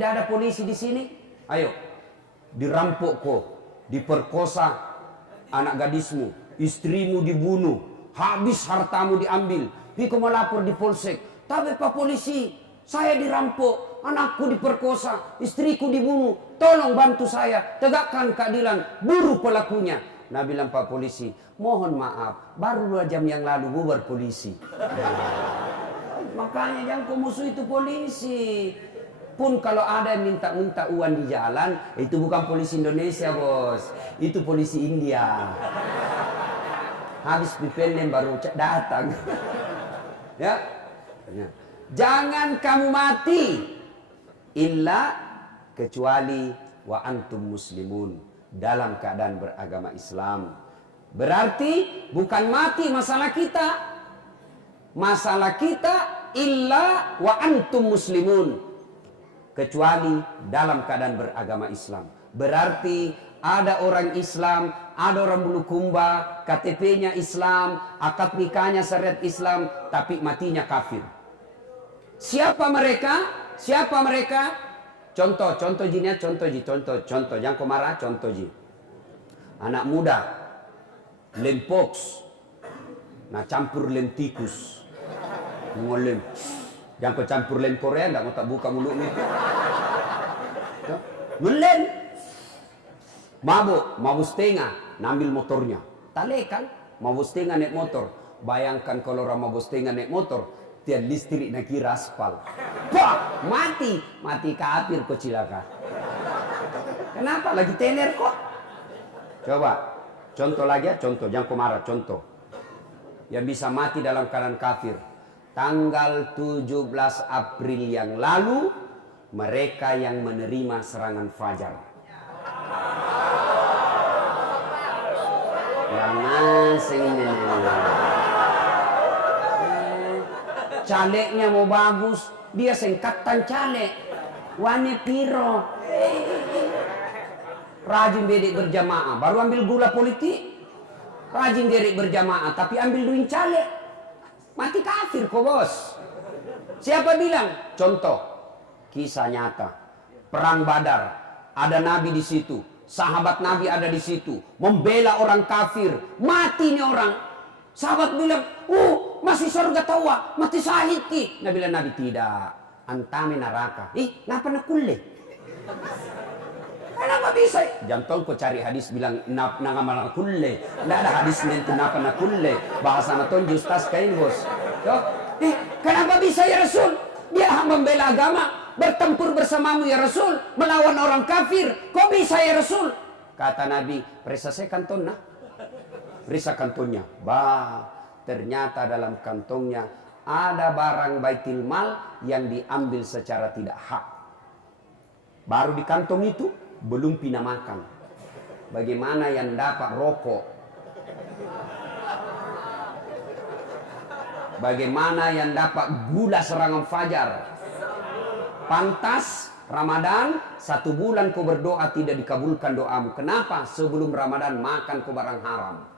tidak ada polisi di sini? Ayo, dirampok kok, diperkosa anak gadismu, istrimu dibunuh, habis hartamu diambil, Piko melapor di polsek. Tapi Pak Polisi, saya dirampok, anakku diperkosa, istriku dibunuh, tolong bantu saya, tegakkan keadilan, buru pelakunya. Nah bilang Pak Polisi, mohon maaf, baru 2 jam yang lalu bubar polisi. Makanya jangan kau musuh itu polisi. Pun kalau ada yang minta-minta uang di jalan, itu bukan polisi Indonesia bos, itu polisi India. Habis PPLN baru datang. Ya, jangan kamu mati illa kecuali wa antum muslimun, dalam keadaan beragama Islam. Berarti bukan mati masalah kita. Masalah kita illa wa antum muslimun, kecuali dalam keadaan beragama Islam. Berarti ada orang Islam, ada orang Bulukumba, KTP-nya Islam, akad nikahnya syariat Islam, tapi matinya kafir. Siapa mereka? Siapa mereka? Contoh jinya, contoh. Jangan kau marah, contoh ji. Anak muda, lempoks, nah campur lem tikus, ngolem. Jangan kau campur lem Korea, nggak mau tak buka mulutnya. Ngelem. Mabuk setengah, nambil motornya. Tale kan, mabuk setengah naik motor. Bayangkan kalau orang mabuk setengah naik motor, tiada listrik nak kira aspal. Wah, mati kafir kok cilaka. Kenapa lagi teler kok? Coba, contoh lagi ya, contoh. Jangan kau marah, contoh. Yang bisa mati dalam keadaan kafir. Tanggal 17 April yang lalu, mereka yang menerima serangan fajar. Calegnya mau bagus, dia sengkatan caleg. Wane piro. Rajin bedek berjamaah, baru ambil gula politik. Rajin derek berjamaah, tapi ambil duit caleg. Mati kafir kok bos. Siapa bilang? Contoh, kisah nyata. Perang Badar, ada Nabi di situ. Sahabat Nabi ada di situ, membela orang kafir, mati nih orang. Sahabat bilang, masih surga tawa, mati syahid ki. Nabi bilang, Nabi tidak, antame neraka. Ngapa nak kulle? Kenapa bisa? Jangan kau cari hadis bilang nangamana kulle. Tidak ada hadis yang kenapa nak kulle. Bahasa naton justas kain bos. Kenapa bisa ya Rasul? Dia membela agama. Bertempur bersamamu ya Rasul, melawan orang kafir. Kok bisa ya Rasul? Kata Nabi, periksa saya kantongnya. Periksa kantongnya. Ternyata dalam kantongnya ada barang baitul mal yang diambil secara tidak hak. Baru di kantong itu belum pina makan. Bagaimana yang dapat rokok? Bagaimana yang dapat gula serangan fajar? Pantas Ramadan 1 bulan kau berdoa tidak dikabulkan doamu. Kenapa? Sebelum Ramadan makan kau barang haram.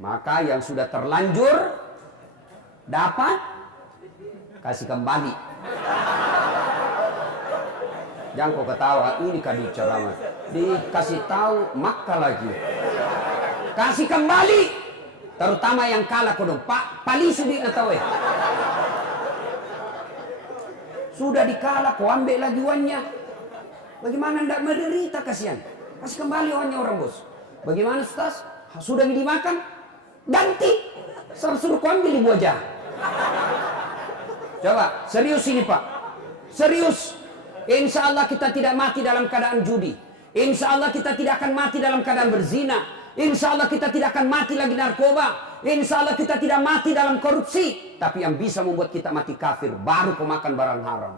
Maka yang sudah terlanjur dapat kasih kembali. Jangan kau ketawa, ini kan ceramah. Dikasih tahu maka lagi. Kasih kembali. Terutama yang kalah kau dong. Palisi duit tahu ya. Sudah dikalah, kau ambil lagi uangnya. Bagaimana tidak menderita kasihan? Kasih kembali uangnya orang bos. Bagaimana Ustaz? Sudah dimakan? Ganti. Suruh kau ambil di wajah. Coba, serius ini Pak. Serius. Insya Allah kita tidak mati dalam keadaan judi. Insya Allah kita tidak akan mati dalam keadaan berzina. Insya Allah kita tidak akan mati lagi narkoba. Insya Allah kita tidak mati dalam korupsi. Tapi yang bisa membuat kita mati kafir, baru pemakan barang haram.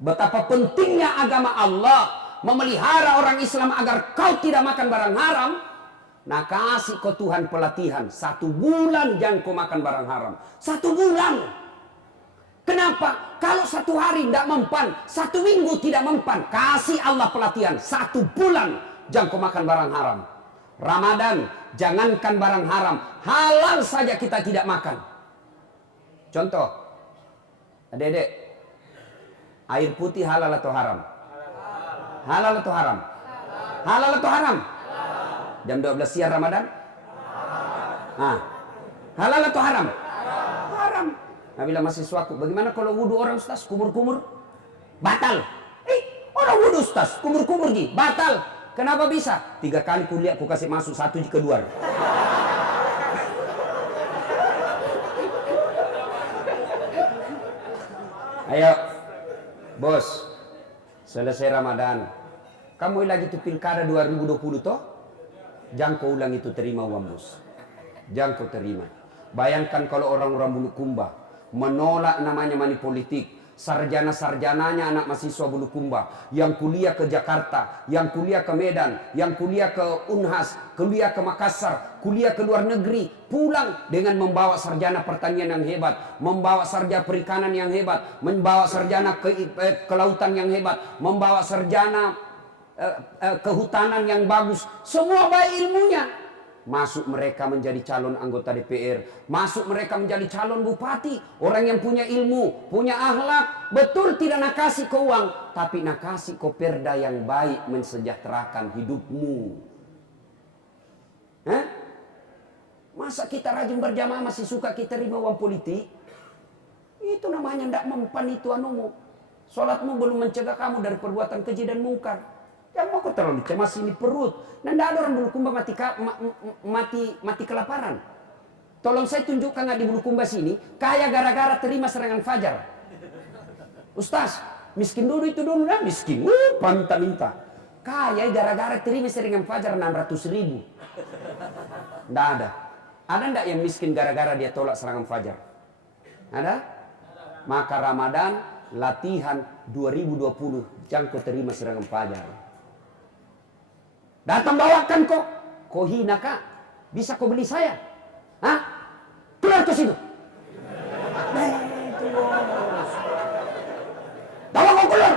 Betapa pentingnya agama Allah memelihara orang Islam agar kau tidak makan barang haram. Nah kasih kau Tuhan pelatihan. 1 bulan jangan kau makan barang haram. 1 bulan. Kenapa? Kalau 1 hari tidak mempan, 1 minggu tidak mempan, kasih Allah pelatihan 1 bulan jangan kau makan barang haram. Ramadan, jangankan barang haram, halal saja kita tidak makan. Contoh, Adik-adik, air putih halal atau haram? Halal atau haram? Halal atau haram? Jam 12 siang Ramadan? Halal atau haram? Haram. Nah, bila mahasiswaku, bagaimana kalau wudhu orang Ustaz kumur-kumur? Batal. Orang wudhu Ustaz kumur-kumur ji, batal. Kenapa bisa? 3 kali kuliah aku kasih masuk, 1 di kedua. Ayo, bos, selesai Ramadan. Kamu lagi tuh pilkada 2020 toh? Jangan kau ulang itu, terima uang bos. Jangan kau terima. Bayangkan kalau orang-orang Bulukumba menolak namanya money politik. Sarjana-sarjananya anak mahasiswa Bulukumba yang kuliah ke Jakarta, yang kuliah ke Medan, yang kuliah ke Unhas, kuliah ke Makassar, kuliah ke luar negeri, pulang dengan membawa sarjana pertanian yang hebat, membawa sarjana perikanan yang hebat, membawa sarjana kelautan yang hebat, membawa sarjana kehutanan yang bagus, semua baik ilmunya. Masuk mereka menjadi calon anggota DPR, masuk mereka menjadi calon bupati, orang yang punya ilmu, punya akhlak, betul tidak nakasi ke uang, tapi nakasi ke perda yang baik mensejahterakan hidupmu. Masa kita rajin berjamaah masih suka kita terima uang politik? Itu namanya tidak mempan itu anumu. Sholatmu belum mencegah kamu dari perbuatan keji dan mungkar. Jangan mau kau terlalu cemas ini perut. Nah, tidak ada orang Bulukumba mati kelaparan. Tolong saya tunjukkan nggak di Bulukumba sini kaya gara-gara terima serangan fajar. Ustaz, miskin dulu itu dulu lah miskin. Pantah minta. Kaya gara-gara terima serangan fajar 600.000. Tidak ada. Ada ndak yang miskin gara-gara dia tolak serangan fajar? Ada? Maka Ramadan latihan 2020 jangan kau terima serangan fajar. Datang bawakan kok. Kau hina kak? Bisa kau beli saya? Keluar ke situ. Itu bos. Tolong kau keluar.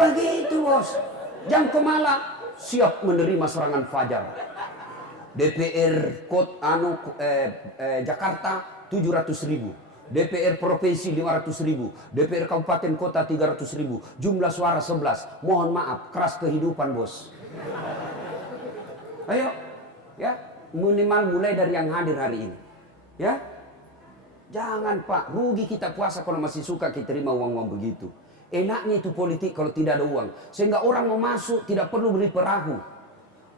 Begitu bos. Jangan kau malah siap menerima serangan fajar. DPR Jakarta 700.000. DPR Provinsi 500.000, DPR Kabupaten Kota 300.000, jumlah suara 11. Mohon maaf, keras kehidupan bos. Ayo, ya minimal mulai dari yang hadir hari ini, ya. Jangan Pak, rugi kita puasa kalau masih suka kita terima uang-uang begitu. Enaknya itu politik kalau tidak ada uang, sehingga orang mau masuk tidak perlu beli perahu.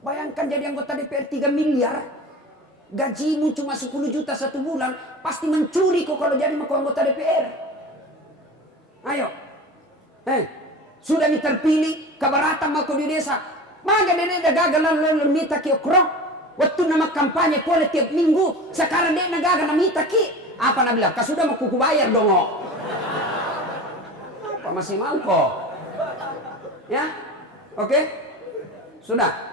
Bayangkan jadi anggota DPR 3 miliar. Gajimu cuma 10 juta 1 bulan, pasti mencuri kok kalau jadi anggota DPR. Ayo. Sudah nih terpilih, kabarata mako di desa. Maga nenek dah gagal lalu mita ki okro. Waktu nama kampanye boleh tiap minggu, sekarang dia gagal mita ki. Apa nak bilang? Kau sudah mau kuku bayar dong. Apa masih mau kok? Ya? Oke? Sudah.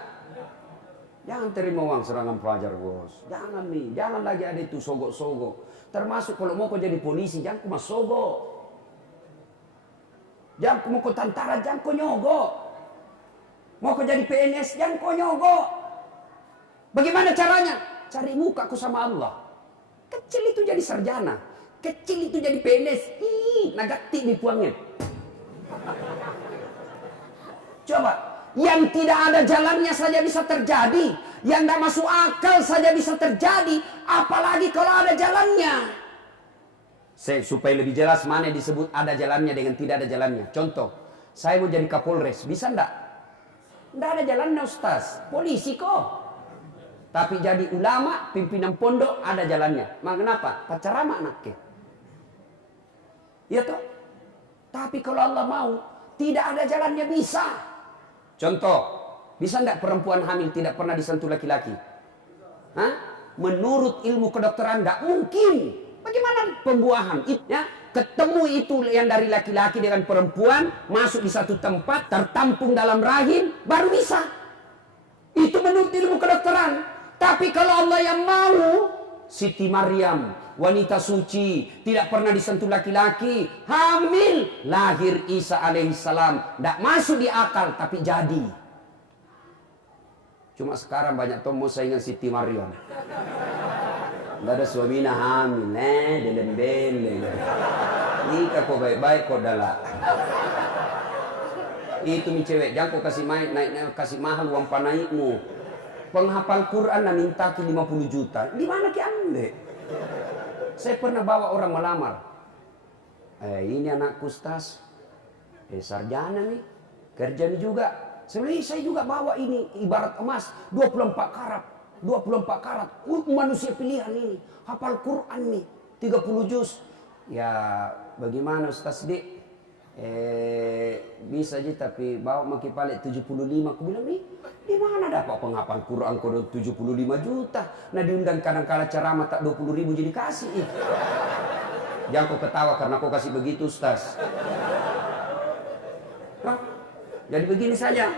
Jangan terima uang serangan fajar bos. Jangan nih, jangan lagi ada itu sogok-sogok. Termasuk kalau mau kau jadi polisi, jangan kau mas sogok. Jangan kau mau kau tentara, jangan kau nyogok. Mau kau jadi PNS, jangan kau nyogok. Bagaimana caranya? Cari muka aku sama Allah. Kecil itu jadi sarjana, kecil itu jadi PNS. Nagati nih puangnya. Coba. Yang tidak ada jalannya saja bisa terjadi, yang tidak masuk akal saja bisa terjadi, apalagi kalau ada jalannya. Supaya lebih jelas mana disebut ada jalannya dengan tidak ada jalannya. Contoh, saya mau jadi Kapolres, bisa enggak? Enggak ada jalannya Ustaz, polisi kok. Tapi jadi ulama, pimpinan pondok ada jalannya. Kenapa? Pacarama anaknya. Ya toh? Tapi kalau Allah mau, tidak ada jalannya bisa. Contoh, bisa enggak perempuan hamil tidak pernah disentuh laki-laki? Menurut ilmu kedokteran enggak mungkin. Bagaimana pembuahan? Ya, ketemu itu yang dari laki-laki dengan perempuan, masuk di satu tempat, tertampung dalam rahim, baru bisa. Itu menurut ilmu kedokteran. Tapi kalau Allah yang mau, Siti Maryam, wanita suci, tidak pernah disentuh laki-laki, hamil, lahir Isa alaihissalam, tidak masuk di akal, tapi jadi. Cuma sekarang banyak tomo saingan Siti Maryam. Nggak ada suaminya hamil, delem-beleng. Nikah kok baik-baik kok dala. Itu mi cewek, jangan kau kasih kasih mahal uang panaikmu. Penghafal Quran na minta ki 50 juta. Di mana ki ambil? Saya pernah bawa orang melamar. Ini anakku Ustaz. Sarjana nih. Kerja nih juga. Sebenarnya saya juga bawa ini ibarat emas 24 karat. 24 karat. Manusia pilihan ini. Hafal Quran nih 30 juz. Ya bagaimana Ustaz Dik? Bisa aja tapi bawa maki paling 75. Aku bilang nih, di mana dapat penghafal Quran kau 75 juta? Nah diundang kadang-kala ceramah tak 20.000 jadi kasih. Jangan kau ketawa karena kau kasih begitu Ustaz. Hah? Jadi begini saja.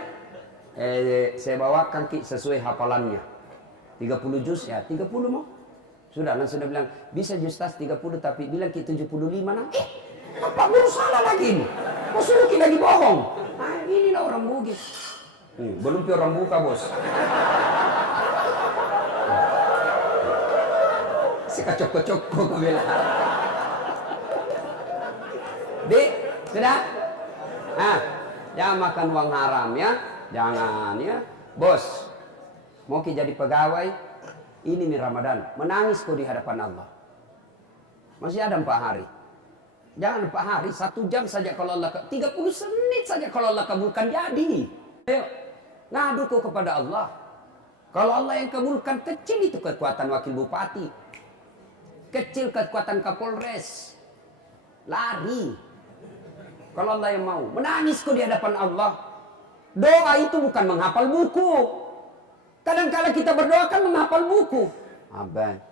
Saya bawakan sesuai hafalannya. 30 juz ya, 30 mau. Sudah langsung dia bilang, bisa Ustaz 30 tapi bilang ki 75 nah. Apa guru salah lagi ini? Kau suruh kita lagi bohong. Nah, inilah orang Bugis. Belum orang buka bos. Si kacok-kacok kok bilang. Dek, sudah? Jangan makan uang haram ya. Jangan ya. Bos, mau kita jadi pegawai, ini nih Ramadan. Menangis kau di hadapan Allah. Masih ada 4 hari. Jangan 4 hari, 1 jam saja kalau Allah 30 menit saja kalau Allah kabulkan jadi. Ayo, ngadu kau kepada Allah. Kalau Allah yang kabulkan, kecil itu kekuatan wakil bupati. Kecil kekuatan kapolres. Lari. Kalau Allah yang mau, menangis kau di hadapan Allah. Doa itu bukan menghafal buku. Kadang-kala kita berdoa kan menghafal buku. Abang,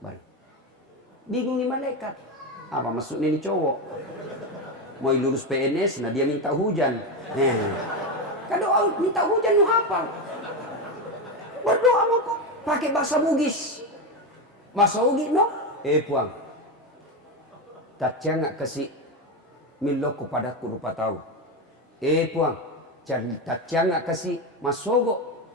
baru. Bingungi malaikat. Apa maksudnya ini cowok? Mau lulus PNS, nah dia minta hujan. Kan doa minta hujan lu hafal. Berdoa mau kok pakai bahasa Bugis. Bahasa Bugis no? Puang. Tatjanga kasih miloko padaku rupa tahu. Puang. Tatjanga kasih masogo.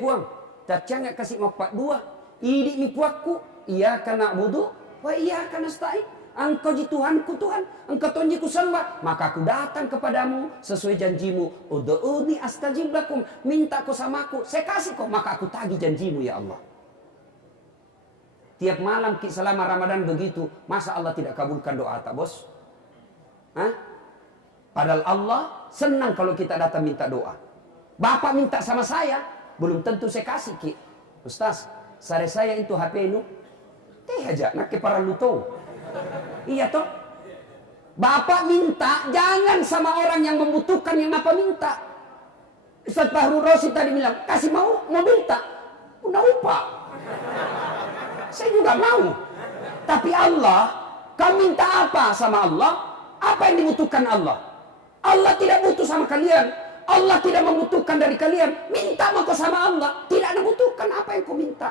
Puang. Tatjanga kasih mapak 2. Idi mi puakku. Iya kana budu. Wah iya kana stain. Engkau ji Tuhanku Tuhan, engkau tonjiku sembah, maka aku datang kepadamu sesuai janjimu. Ud'uni astajib lakum, minta kau sama aku, saya kasih kau, maka aku tagih janjimu ya Allah. Tiap malam selama Ramadan begitu, masa Allah tidak kabulkan doa tak bos? Padahal Allah senang kalau kita datang minta doa. Bapak minta sama saya, belum tentu saya kasih ki. Ustaz, saya itu HP nu, teh aja nak ke para lutong. Iya toh. Bapak minta jangan sama orang yang membutuhkan yang apa minta. Ustaz Fahru Rosi tadi bilang kasih mau minta udah upah. Saya juga mau. Tapi Allah, kau minta apa sama Allah? Apa yang dibutuhkan Allah? Allah tidak butuh sama kalian. Allah tidak membutuhkan dari kalian. Minta mau sama Allah. Tidak ada butuhkan apa yang kau minta.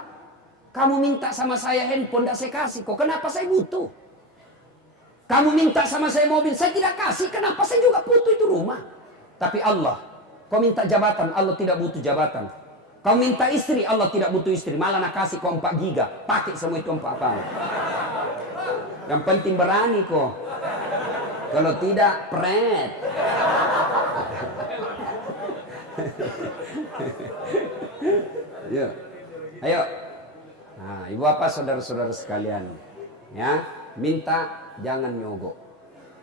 Kamu minta sama saya handphone, tidak saya kasih. Kok kenapa saya butuh? Kamu minta sama saya mobil, saya tidak kasih. Kenapa? Saya juga butuh itu rumah. Tapi Allah, kau minta jabatan, Allah tidak butuh jabatan. Kau minta istri, Allah tidak butuh istri. Malah nak kasih kau 4 giga. Pakai semua itu 4 apa. Yang penting berani kok. Kalau tidak, pret. Yuk. Ayo. Nah, ibu apa saudara-saudara sekalian. Ya, minta jangan nyogok.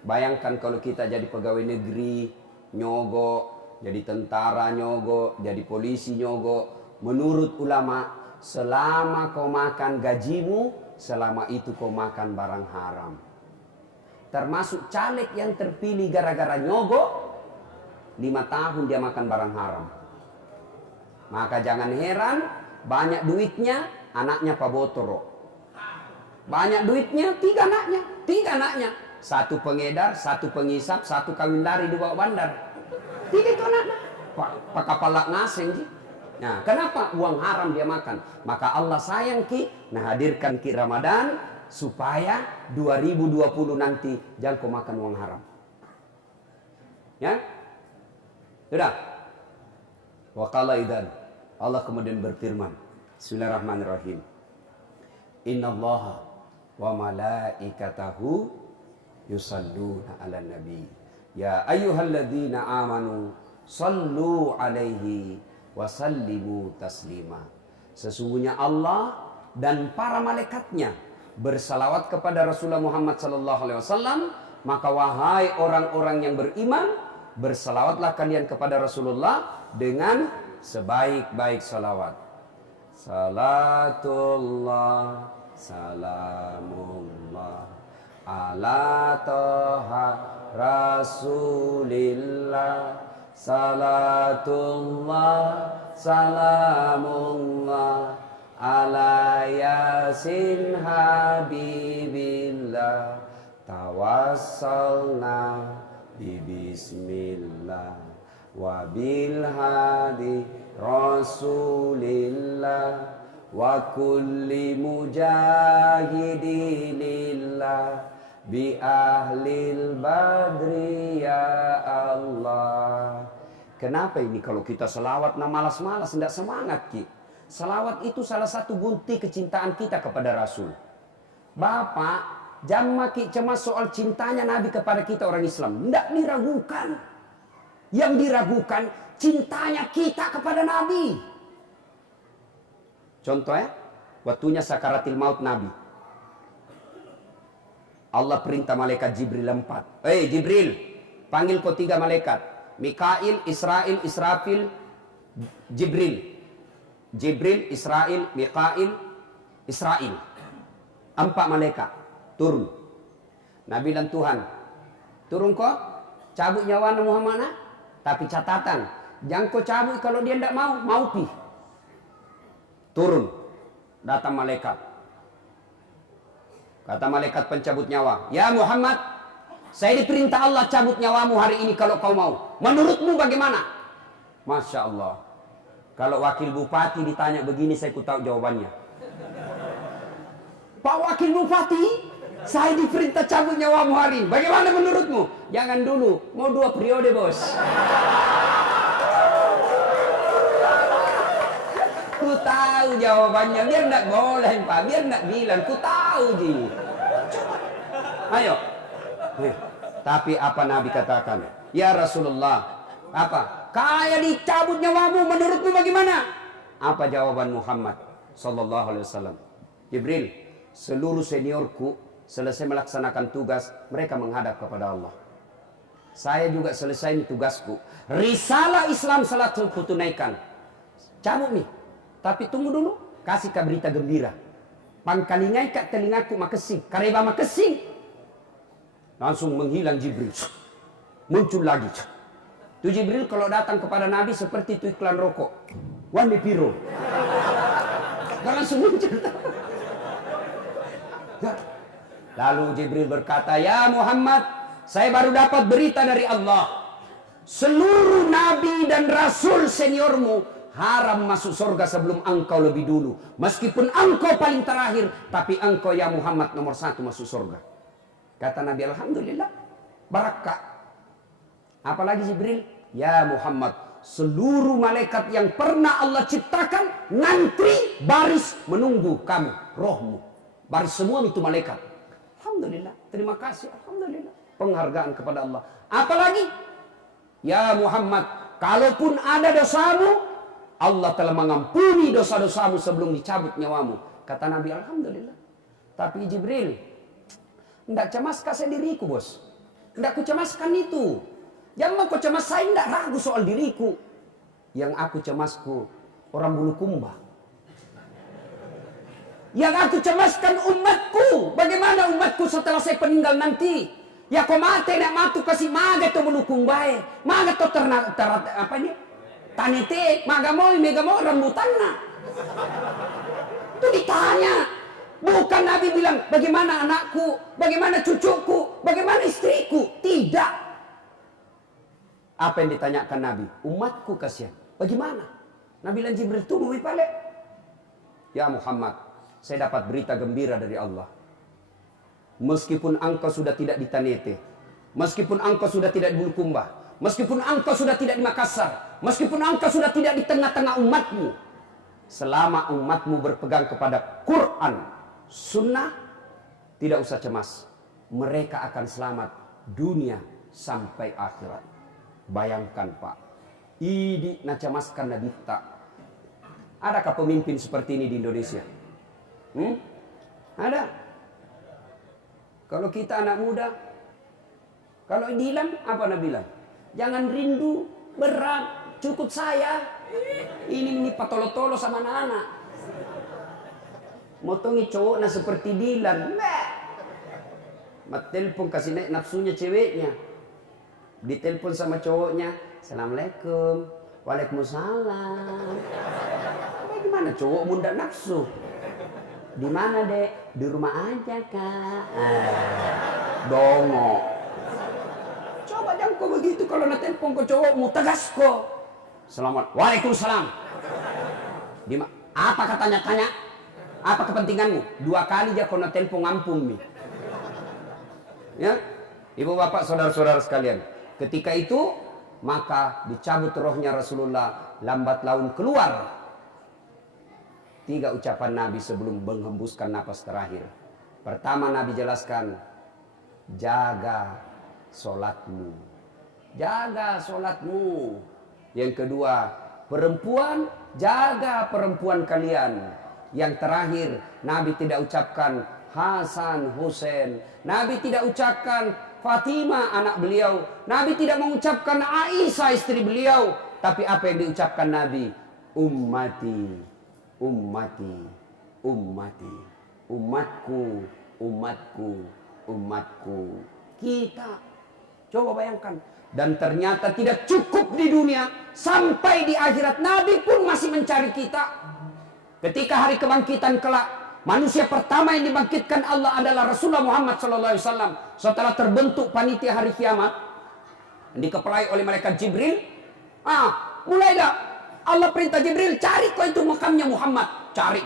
Bayangkan kalau kita jadi pegawai negeri nyogok, jadi tentara nyogok, jadi polisi nyogok. Menurut ulama, selama kau makan gajimu, selama itu kau makan barang haram. Termasuk caleg yang terpilih gara-gara nyogok, 5 tahun dia makan barang haram. Maka jangan heran, banyak duitnya, anaknya Pak Botoro. Banyak duitnya, 3 anaknya. 3 anaknya. 1 pengedar, 1 pengisap, 1 kawin lari di bawah bandar. 3 itu anaknya. Pak kapalak ngaseng sih. Nah, kenapa? Uang haram dia makan. Maka Allah sayang ki, nah hadirkan ki Ramadan supaya 2020 nanti jangan kau makan uang haram. Ya? Sudah. Wa qala idzan. Allah kemudian berfirman. Bismillahirrahmanirrahim. Innallaha wa malaikatahu yusalluna 'alan nabi. Ya ayyuhalladzina amanu sallu 'alaihi wa sallimu taslima. Sesungguhnya Allah dan para malaikatnya bersalawat kepada Rasulullah Muhammad sallallahu alaihi wasallam, maka wahai orang-orang yang beriman, bersalawatlah kalian kepada Rasulullah dengan sebaik-baik salawat. Salatullah salamullah ala toha rasulillah. Salatullah salamullah ala yasin habibillah. Tawassalna bismillah wa bil hadi rasulillah wa kulli mujahidinillah bi ahlil badri ya Allah. Kenapa ini kalau kita selawat malas-malas, tidak semangat Ki? Selawat itu salah satu bukti kecintaan kita kepada Rasul. Bapak, jangan Ki cemas soal cintanya Nabi kepada kita orang Islam. Tidak diragukan. Yang diragukan cintanya kita kepada Nabi. Contohnya, waktunya sakaratil maut Nabi. Allah perintah malaikat Jibril 4. Jibril, panggil kau 3 malaikat. Mikail, Israel, Israfil, Jibril. Jibril, Israel, Mikail, Israel. 4 malaikat. Turun. Nabi dan Tuhan. Turun kok. Cabut nyawa Muhammad. Tapi catatan. Jangan kau cabut kalau dia tidak mau. Mau pi. Turun. Datang malaikat. Kata malaikat pencabut nyawa. Ya Muhammad. Saya diperintah Allah cabut nyawamu hari ini kalau kau mau. Menurutmu bagaimana? Masya Allah. Kalau wakil bupati ditanya begini, saya ku tahu jawabannya. Pak Wakil Bupati, saya diperintah cabut nyawamu hari ini. Bagaimana menurutmu? Jangan dulu. Mau 2 periode bos. Ku tahu jawabannya. Biar tidak boleh Pak. Biar tidak bilang. Ku tahu ji. Ayo. Tapi apa Nabi katakan? Ya Rasulullah, apa? Kayak dicabut nyawamu, menurutmu bagaimana? Apa jawaban Muhammad sallallahu alaihi wasallam? Jibril, seluruh seniorku selesai melaksanakan tugas, mereka menghadap kepada Allah. Saya juga selesai tugasku. Risalah Islam salat kutunaikan. Cabut nih. Tapi tunggu dulu, kasih berita gembira. Pangkalingai kat telingaku makesing, kareba makesing. Langsung menghilang Jibril. Muncul lagi. Itu Jibril kalau datang kepada Nabi seperti itu iklan rokok. Wani piro. Dan langsung muncul. Lalu Jibril berkata, ya Muhammad, saya baru dapat berita dari Allah. Seluruh Nabi dan Rasul seniormu haram masuk surga sebelum engkau lebih dulu. Meskipun engkau paling terakhir, tapi engkau ya Muhammad nomor 1 masuk surga. Kata Nabi, alhamdulillah, barakah. Apalagi Jibril, ya Muhammad, seluruh malaikat yang pernah Allah ciptakan ngantri baris menunggu kamu, rohmu. Baris semua itu malaikat. Alhamdulillah, terima kasih, alhamdulillah. Penghargaan kepada Allah. Apalagi, ya Muhammad, kalaupun ada dosamu, Allah telah mengampuni dosa-dosamu sebelum dicabut nyawamu. Kata Nabi, alhamdulillah. Tapi Jibril, tidak cemaskah saya diriku bos? Tidak ku cemaskan itu. Jangan kau cemas, saya tidak ragu soal diriku. Yang aku cemasku orang Bulukumba. Yang aku cemaskan umatku. Bagaimana umatku setelah saya peninggal nanti? Ya kau mati nak matu kasih maga to Bulukumba. Maga to apa ini? Tanete, maga moi rambutanna. Itu ditanya. Bukan Nabi bilang, bagaimana anakku, bagaimana cucuku, bagaimana istriku. Tidak. Apa yang ditanyakan Nabi? Umatku kasihan. Bagaimana? Nabi bilang Jibril, tunggu balik. Ya Muhammad, saya dapat berita gembira dari Allah. Meskipun engkau sudah tidak di Tanete, meskipun engkau sudah tidak di Bulukumba, meskipun engkau sudah tidak di Makassar, meskipun engkau sudah tidak di tengah-tengah umatmu, selama umatmu berpegang kepada Quran, sunnah, tidak usah cemas. Mereka akan selamat dunia sampai akhirat. Bayangkan Pak, ini nacamaskan Nabi tak. Adakah pemimpin seperti ini di Indonesia? Ada. Kalau kita anak muda, kalau bilang apa Nabi bilang? Jangan rindu, berat, cukup saya. Ini patolo-tolo sama anak-anak. Motongi cowok seperti Dilan. Telepon kasih naik nafsunya ceweknya. Ditelepon sama cowoknya, Assalamualaikum. Waalaikumsalam. Bagaimana cowok muda nafsu? Di mana dek? Di rumah aja kak. Dongo. Coba jangan kau begitu kalau nak telepon ke cowokmu, tegas kau. Selamat. Waalaikumsalam. Apa katanya tanya? Apa kepentinganmu? 2 kali aja kau nak telepon ngampun nih. Ya, ibu bapak saudara-saudara sekalian. Ketika itu maka dicabut rohnya Rasulullah, lambat laun keluar 3 ucapan Nabi sebelum menghembuskan napas terakhir. Pertama Nabi jelaskan, jaga solatmu. Jaga solatmu. Yang kedua, perempuan, jaga perempuan kalian. Yang terakhir, Nabi tidak ucapkan Hasan, Husain. Nabi tidak ucapkan Fatimah anak beliau. Nabi tidak mengucapkan Aisyah istri beliau. Tapi apa yang diucapkan Nabi? Ummati. Ummati, ummati, umatku, umatku, umatku. Kita, coba bayangkan. Dan ternyata tidak cukup di dunia, sampai di akhirat Nabi pun masih mencari kita. Ketika hari kebangkitan kelak, manusia pertama yang dibangkitkan Allah adalah Rasulullah Muhammad SAW. Setelah terbentuk panitia hari kiamat, dikepalai oleh malaikat Jibril, mulailah Allah perintah Jibril, cari kau itu makamnya Muhammad. Cari.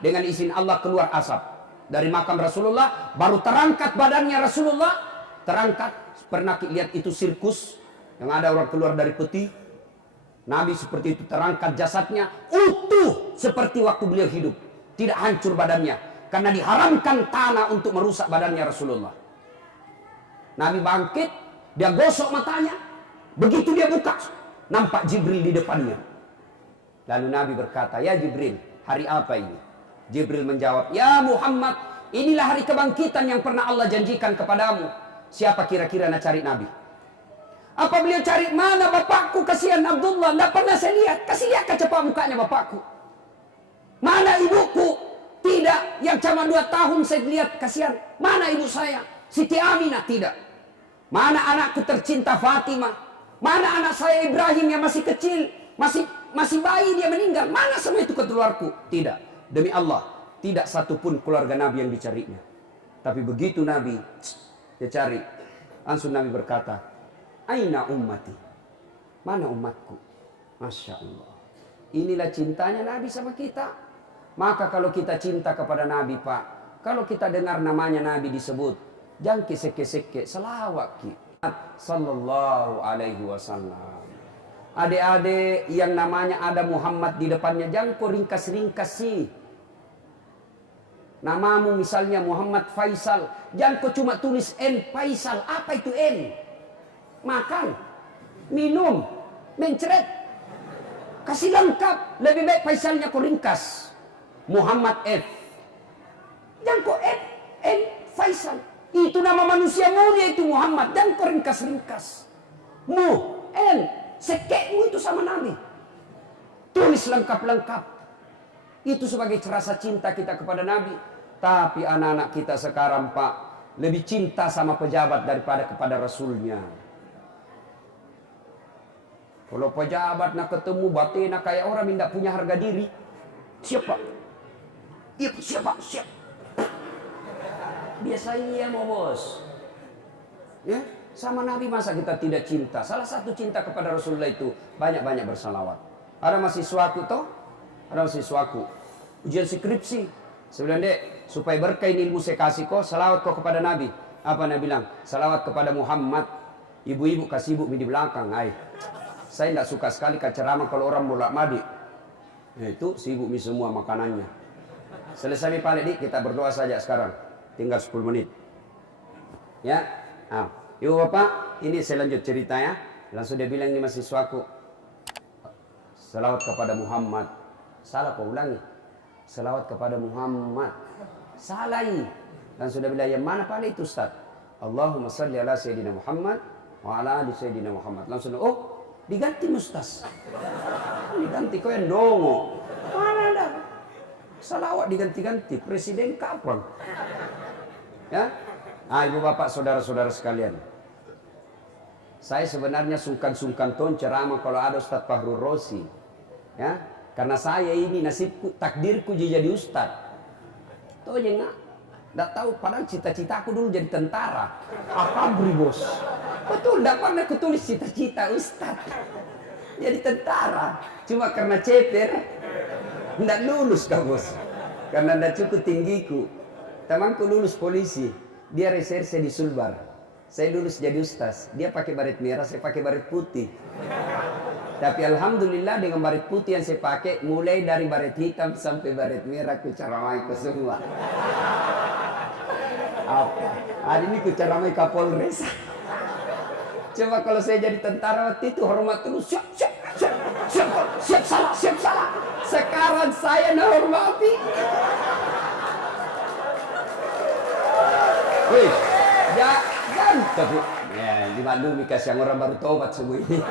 Dengan izin Allah keluar asap dari makam Rasulullah. Baru terangkat badannya Rasulullah. Terangkat. Pernah lihat itu sirkus yang ada orang keluar dari peti? Nabi seperti itu, terangkat jasadnya utuh seperti waktu beliau hidup. Tidak hancur badannya. Karena diharamkan tanah untuk merusak badannya Rasulullah. Nabi bangkit. Dia gosok matanya. Begitu dia buka, nampak Jibril di depannya. Lalu Nabi berkata, ya Jibril, hari apa ini? Jibril menjawab, ya Muhammad, inilah hari kebangkitan yang pernah Allah janjikan kepadamu. Siapa kira-kira nak cari Nabi? Apa beliau cari? Mana bapakku? Kasihan Abdullah, tidak pernah saya lihat. Kasih lihat kaca mukanya bapakku. Mana ibuku? Tidak, yang cuma 2 tahun saya lihat, kasihan. Mana ibu saya? Siti Aminah? Tidak. Mana anakku tercinta Fatimah? Mana anak saya Ibrahim yang masih kecil, masih bayi dia meninggal? Mana semua itu keluarku? Tidak. Demi Allah, tidak satupun keluarga Nabi yang dicarinya. Tapi begitu Nabi dia cari, langsung Nabi berkata, aina ummati? Mana umatku? Masya Allah. Inilah cintanya Nabi sama kita. Maka kalau kita cinta kepada Nabi Pak, kalau kita dengar namanya Nabi disebut, jangan kesek-kesek, selawat kita. Sallallahu alaihi wasallam. Adik-adik yang namanya ada Muhammad di depannya, jangan kau ringkas-ringkas sih. Namamu misalnya Muhammad Faisal, jangan kau cuma tulis N Faisal. Apa itu N? Makan, minum, mencret. Kasih lengkap. Lebih baik Faisalnya kau ringkas, Muhammad F. Jangan kau N Faisal. Itu nama manusia mulia itu Muhammad. Jangan kau ringkas-ringkas. N, sekekmu itu sama Nabi. Tulis lengkap-lengkap. Itu sebagai rasa cinta kita kepada Nabi. Tapi anak-anak kita sekarang Pak, lebih cinta sama pejabat daripada kepada Rasulnya. Kalau pejabat nak ketemu batina kayak orang yang tidak punya harga diri. Siapa? Iya, siapa? Biasa iya mau bos. Ya, sama Nabi masa kita tidak cinta? Salah satu cinta kepada Rasulullah itu banyak-banyak bersalawat. Ada mahasiswaku toh? Ada mahasiswaku ujian skripsi. Saya bilang, dek, supaya berkah ini ilmu saya kasih kau, salawat kau kepada Nabi. Apa Nabi bilang? Salawat kepada Muhammad. Ibu-ibu kasih ibu di belakang. Saya tidak suka sekali ceramah kalau orang bolak-balik. Itu si ibu semua makanannya. Selesai Pak Ledi, kita berdoa saja sekarang. Tinggal 10 menit. Ya. Ibu bapak, ini saya lanjut cerita ya. Langsung dia bilang ini mahasiswaku, selawat kepada Muhammad. Salah kau ulangi. Selawat kepada Muhammad. Salah ini. Langsung dia bilang, yang mana Pak itu Ustaz? Allahumma salli ala Sayyidina Muhammad wa ala ali Sayyidina Muhammad. Langsung, oh diganti Ustaz. Diganti kau yang dongo. Mana ada? Salawat diganti-ganti. Presiden kapan? Ya. Ibu bapak saudara-saudara sekalian. Saya sebenarnya sungkan-sungkan ton ceramah kalau ada Ustaz Fahru Rosi. Ya. Karena saya ini nasibku, takdirku jadi Ustaz. Tuh aja nggak tahu, padahal cita-citaku dulu jadi tentara. Akabri bos. Betul, nggak pernah kutulis cita-cita Ustaz. Jadi tentara. Cuma karena ceper, nggak lulus kak bos. Karena nggak cukup tinggiku. Temanku lulus polisi. Dia reserse di Sulbar. Saya lulus jadi ustaz. Dia pakai baret merah, saya pakai baret putih. Tapi alhamdulillah dengan baret putih yang saya pakai, mulai dari baret hitam sampai baret merah, ku caramai ke semua. Apa? Hari ini ku caramai Kapolres. Coba kalau saya jadi tentara waktu itu hormat terus, siap salah. Sekarang saya menghormati. Wih, jangan tapi ya dimaklumi kasih orang baru taubat semua ini.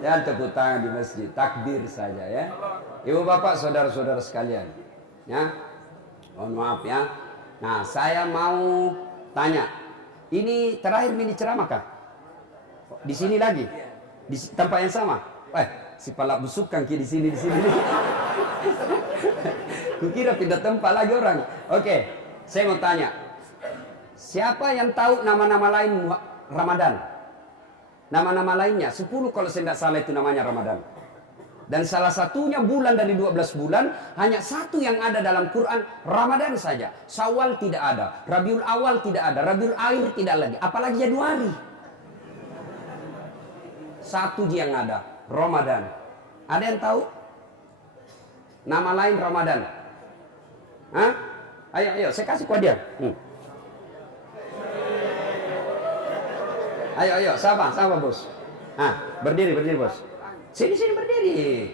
Jangan tepuk tangan di masjid, takbir saja ya. Ibu bapak saudara-saudara sekalian, ya. Mohon maaf ya. Nah, saya mau tanya. Ini terakhir mini ceramah kah? Di sini lagi? Di tempat yang sama? Si palak busuk kan di sini. Kukira pindah tempat lagi orang. Oke, saya mau tanya. Siapa yang tahu nama-nama lain Ramadan? Nama-nama lainnya 10 kalau saya tidak salah itu namanya Ramadan. Dan salah satunya bulan dari 12 bulan, hanya satu yang ada dalam Quran, Ramadan saja. Syawal tidak ada, Rabiul Awal tidak ada, Rabiul Akhir tidak lagi, apalagi Januari. Satu yang ada, Ramadan. Ada yang tahu? Nama lain Ramadan? Hah? Ayo, saya kasih kode dia. Ayo, sabar bos. Berdiri bos. Sini berdiri.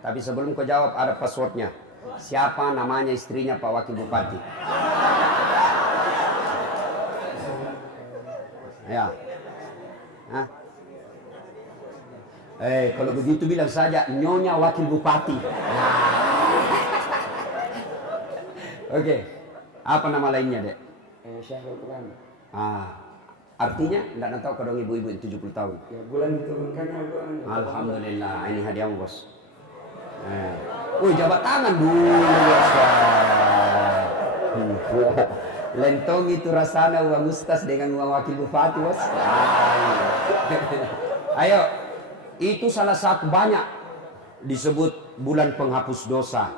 Tapi sebelum kau jawab ada passwordnya. Siapa namanya istrinya Pak Wakil Bupati? Ya. Kalau begitu bilang saja Nyonya Wakil Bupati. Oke. Apa nama lainnya, Dek? Syahrul Quran. Artinya enggak tahu kalau ibu-ibu 70 tahun. Ya, bulan diturunkan Al-Quran. Alhamdulillah, ini hadiahmu, Bos. Jabat tangan dulu, Bos. Lentong itu rasanya uang ustaz dengan uang wakil bupati, Bos. Ayo, itu salah satu banyak disebut bulan penghapus dosa.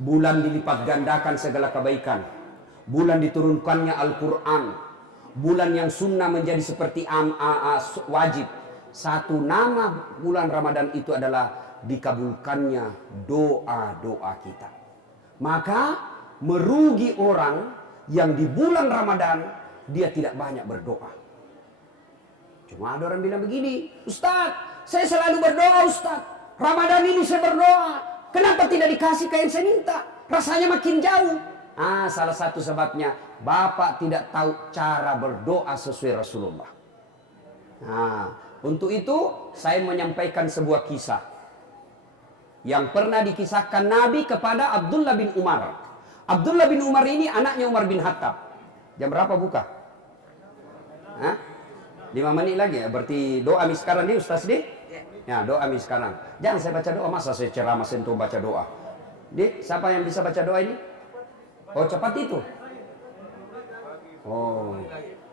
Bulan dilipat gandakan segala kebaikan. Bulan diturunkannya Al-Quran. Bulan yang sunnah menjadi seperti wajib. Satu nama bulan Ramadan itu adalah dikabulkannya doa-doa kita. Maka merugi orang yang di bulan Ramadan dia tidak banyak berdoa. Cuma ada orang bilang begini, Ustaz, saya selalu berdoa Ustaz. Ramadan ini saya berdoa. Kenapa tidak dikasih kayak yang saya minta? Rasanya makin jauh. Salah satu sebabnya Bapak tidak tahu cara berdoa sesuai Rasulullah. Untuk itu saya menyampaikan sebuah kisah yang pernah dikisahkan Nabi kepada Abdullah bin Umar. Abdullah bin Umar ini anaknya Umar bin Khattab. Jam berapa buka? 5 menit lagi ya. Berarti doa mi sekarang nih Ustaz deh. Ya, doa mi sekarang. Jangan saya baca doa, masa saya ceramah sentuh baca doa. Dik, siapa yang bisa baca doa ini? Oh, cepat itu.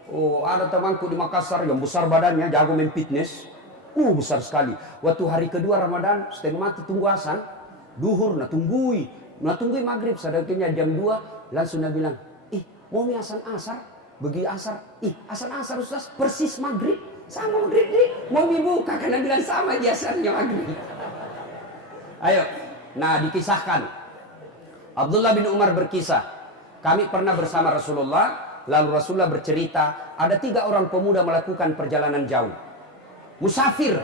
Oh, ada temanku di Makassar yang besar badannya, jago main fitness. Besar sekali. Waktu hari kedua Ramadan, setengah mati tunggu asan. Duhur, tunggui maghrib. Sadaknya jam 2, langsung dia bilang, mau mi asan asar? Begi asar. Asan asar Ustaz, persis maghrib. Sama maghrib nih. Mau mi buka, karena bilang sama jasanya maghrib. Ayo, Nah, dikisahkan Abdullah bin Umar berkisah, kami pernah bersama Rasulullah, lalu Rasulullah bercerita, ada 3 orang pemuda melakukan perjalanan jauh, musafir.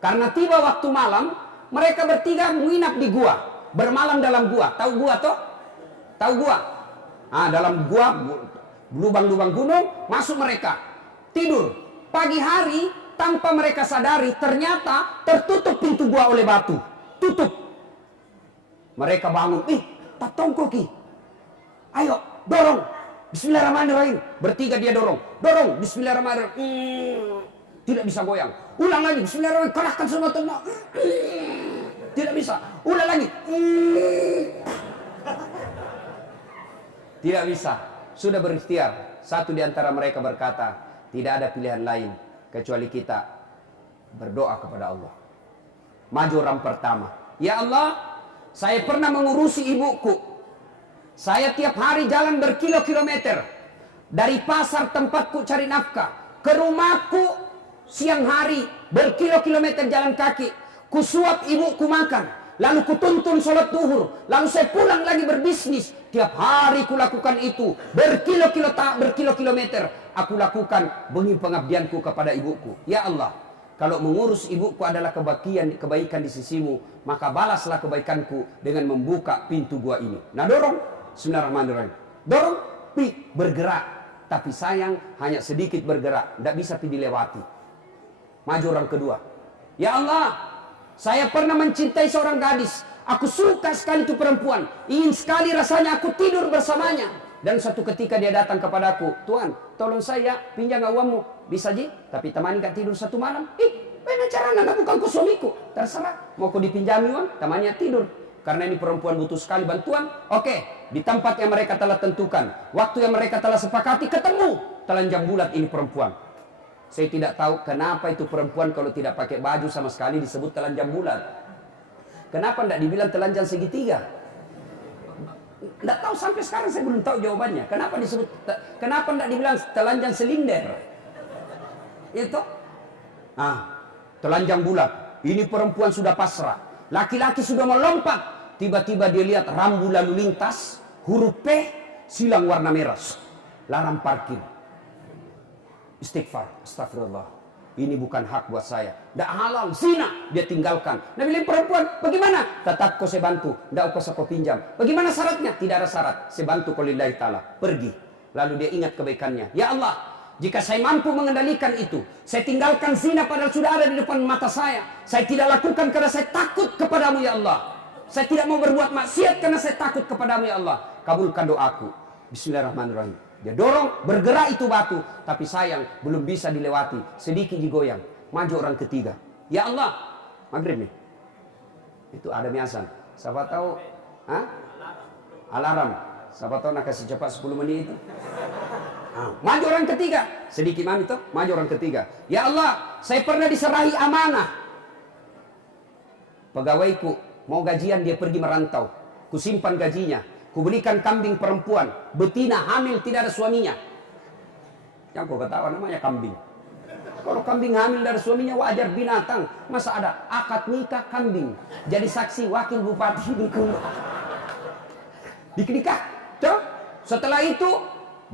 Karena tiba waktu malam, mereka bertiga menginap di gua, bermalam dalam gua. Tahu gua toh? Tahu gua? Dalam gua, lubang-lubang gunung, masuk mereka, tidur. Pagi hari, tanpa mereka sadari, ternyata tertutup pintu gua oleh batu, tutup. Mereka bangun, tak tongkoki. Ayo, dorong. Bismillahirrahmanirrahim. Bertiga dia dorong, Bismillahirrahmanirrahim. Tidak bisa goyang. Ulang lagi, Bismillahirrahmanirrahim. Kerahkan semua tenaga. Tidak bisa. Ulang lagi. Tidak bisa. Sudah berikhtiar. Satu di antara mereka berkata, tidak ada pilihan lain kecuali kita berdoa kepada Allah. Maju orang pertama. Ya Allah, saya pernah mengurusi ibuku. Saya tiap hari jalan berkilo-kilometer. Dari pasar tempatku cari nafkah ke rumahku siang hari berkilo-kilometer jalan kaki. Kusuap ibuku makan, lalu kutuntun sholat duhur, lalu saya pulang lagi berbisnis. Tiap hari kulakukan itu berkilo-kilometer. Aku lakukan demi pengabdianku kepada ibuku. Ya Allah, kalau mengurus ibuku adalah kebaikan di sisimu, maka balaslah kebaikanku dengan membuka pintu gua ini. Nah, dorong. Bismillahirrahmanirrahim. Dorong, bergerak. Tapi sayang hanya sedikit bergerak, tidak bisa dilewati. Maju orang kedua. Ya Allah, saya pernah mencintai seorang gadis. Aku suka sekali itu perempuan. Ingin sekali rasanya aku tidur bersamanya. Dan suatu ketika dia datang kepadaku, Tuhan, tolong saya pinjam uangmu. Bisa Ji, tapi temani gak tidur satu malam. Bagaimana caranya? Bukan ku suamiku. Terserah, mau ku dipinjami uang, temannya tidur. Karena ini perempuan butuh sekali bantuan. Oke, di tempat yang mereka telah tentukan, waktu yang mereka telah sepakati, ketemu telanjang bulat ini perempuan. Saya tidak tahu kenapa itu perempuan kalau tidak pakai baju sama sekali disebut telanjang bulat. Kenapa tidak dibilang telanjang segitiga? Tidak tahu, sampai sekarang saya belum tahu jawabannya. Kenapa tidak dibilang telanjang silinder? Itu telanjang bulat. Ini perempuan sudah pasrah. Laki-laki sudah melompat. Tiba-tiba dia lihat rambu lalu lintas, huruf P, silang warna merah. Larang parkir. Istighfar, astagfirullah. Ini bukan hak buat saya. Tidak halal, zina. Dia tinggalkan. Nah, bilang perempuan, bagaimana? Tetap kau saya bantu. Tidak usah kau pinjam. Bagaimana syaratnya? Tidak ada syarat. Saya bantu kau lillahi ta'ala. Pergi. Lalu dia ingat kebaikannya. Ya Allah, jika saya mampu mengendalikan itu, saya tinggalkan zina padahal sudah ada di depan mata saya. Saya tidak lakukan karena saya takut kepadamu ya Allah. Saya tidak mau berbuat maksiat karena saya takut kepadamu ya Allah. Kabulkan doaku. Bismillahirrahmanirrahim. Dia dorong, bergerak itu batu. Tapi sayang, belum bisa dilewati. Sedikit digoyang. Maju orang ketiga. Ya Allah. Maghrib nih. Itu ada miasan. Siapa tahu? Alarm. Siapa tahu nak kasih cepat 10 menit itu. Maju orang ketiga. Sedikit mami tuh. Maju orang ketiga. Ya Allah, saya pernah diserahi amanah. Pegawaiku mau gajian, dia pergi merantau. Kusimpan gajinya. Kuberikan kambing perempuan, betina hamil tidak ada suaminya. Yang kau ketawa namanya kambing. Kalau kambing hamil dari suaminya wajar, binatang. Masa ada akad nikah kambing. Jadi saksi wakil bupati nikah. Setelah itu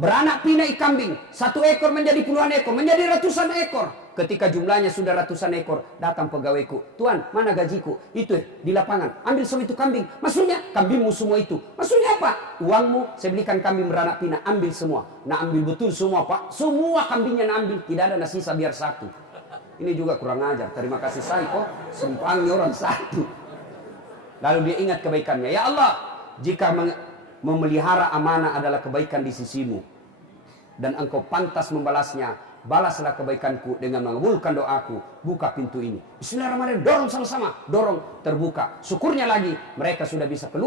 beranak pinak kambing. 1 ekor menjadi puluhan ekor, menjadi ratusan ekor. Ketika jumlahnya sudah ratusan ekor, datang pegawaiku. Tuan, mana gajiku? Itu di lapangan. Ambil semua itu kambing. Maksudnya, kambingmu semua itu. Maksudnya apa? Uangmu, saya belikan kambing beranak pinak. Ambil semua. Nah, ambil betul semua, Pak. Semua kambingnya nah ambil. Tidak ada sisa biar 1. Ini juga kurang ajar. Terima kasih saya kok. Simpangi orang 1. Lalu dia ingat kebaikannya. Ya Allah, jika memelihara amanah adalah kebaikan di sisimu, dan engkau pantas membalasnya, balaslah kebaikanku dengan mengabulkan doaku. Buka pintu ini. Bismillahirrahmanirrahim. Dorong sama-sama. Dorong, terbuka. Syukurnya lagi, mereka sudah bisa keluar.